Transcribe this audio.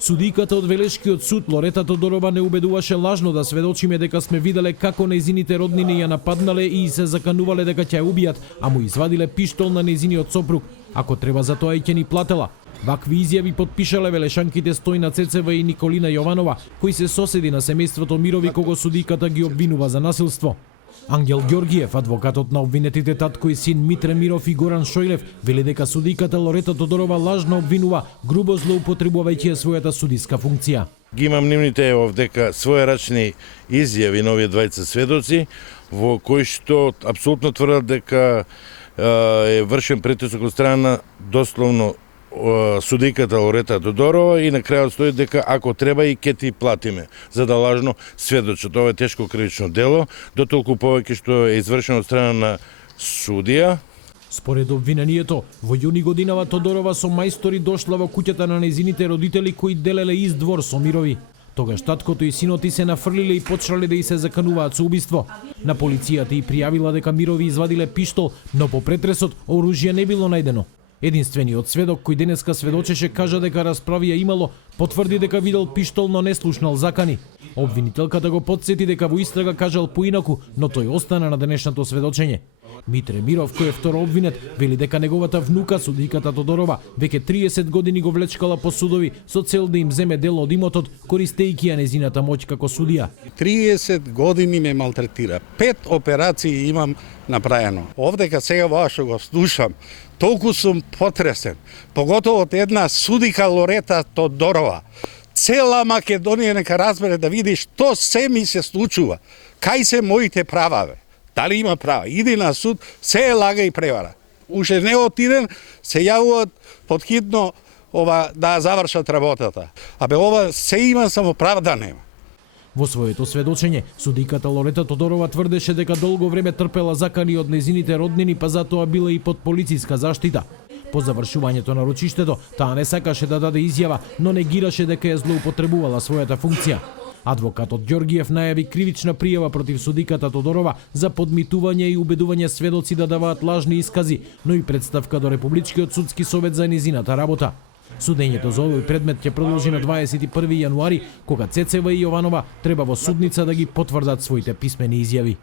Судиката од Велешкиот суд Лорета Тодорова не убедуваше лажно да сведочиме дека сме виделе како нејзините роднини ја нападнале и се заканувале дека ќе ја убијат, а му извадиле пиштол на нејзиниот сопруг. Ако треба за тоа и ќе ни платела. Вакви изјави потпишале велешанките Стојна Цецева и Николина Јованова, кои се соседи на семејството Мирови кого судиката ги обвинува за насилство. Ангел Ѓоргиев, адвокатот на обвинетите татко и син Митре Миров и Горан Шојлев, вели дека судиката Лорета Тодорова лажно обвинува, грубо злоупотребувајќи својата судиска функција. Ги имам нивните овдека својрачни изјави на овие двајца сведоци, во кои што апсолутно тврдат дека е вршен притисок од страна дословно судиката Лорета Тодорова и на крајот стои дека ако треба и ќе ти платиме за да лажно сведочат. Ова е тешко кривично дело, дотолку повеќе што е извршено од страна на судија. Според обвинението, во јуни годинава Тодорова со мајстори дошла во куќата на нејзините родители кои делеле ист двор со Мирови. Тогаш таткото и синоти се нафрлиле и почнале да и се закануваат со убиство. На полицијата и пријавила дека Мирови извадиле пиштол, но по претресот оружје не било најдено. Единствениот сведок кој денеска сведочеше кажа дека расправија имало, потврди дека видел пиштол, но не слушнал закани. Обвинителката го потсети дека во истрага кажал поинаку, но тој остана на денешното сведочење. Митре Миров, кој е второ обвинет, вели дека неговата внука, судиката Тодорова, веќе 30 години го влечкала по судови со цел да им земе дел од имотот, користејќи ја незината моќ како судија. 30 години ме малтретира. 5 операции имам направено. Овдека сега во што го слушам, толку сум потресен. Поготово од една судика Лорета Тодорова. Цела Македонија нека разбере да види што се ми се случува. Кај се моите права, бе? Дали има права? Иди на суд, се е лага и превара. Уште не отиден, се јавуваат подхитно да завршат работата. Абе ова се има само правда нема. Во своето сведочење, судиката Лорета Тодорова тврдеше дека долго време трпела закани од незините роднини, па затоа била и под полициска заштита. По завршувањето на рочиштето, таа не сакаше да даде изјава, но негираше дека ја злоупотребувала својата функција. Адвокатот Ѓоргиев најави кривична пријава против судиката Тодорова за подмитување и убедување сведоци да даваат лажни искази, но и представка до Републичкиот судски совет за незината работа. Судењето за овој предмет ќе продолжи на 21 јануари, кога Цецева и Јованова треба во судница да ги потврдат своите писмени изјави.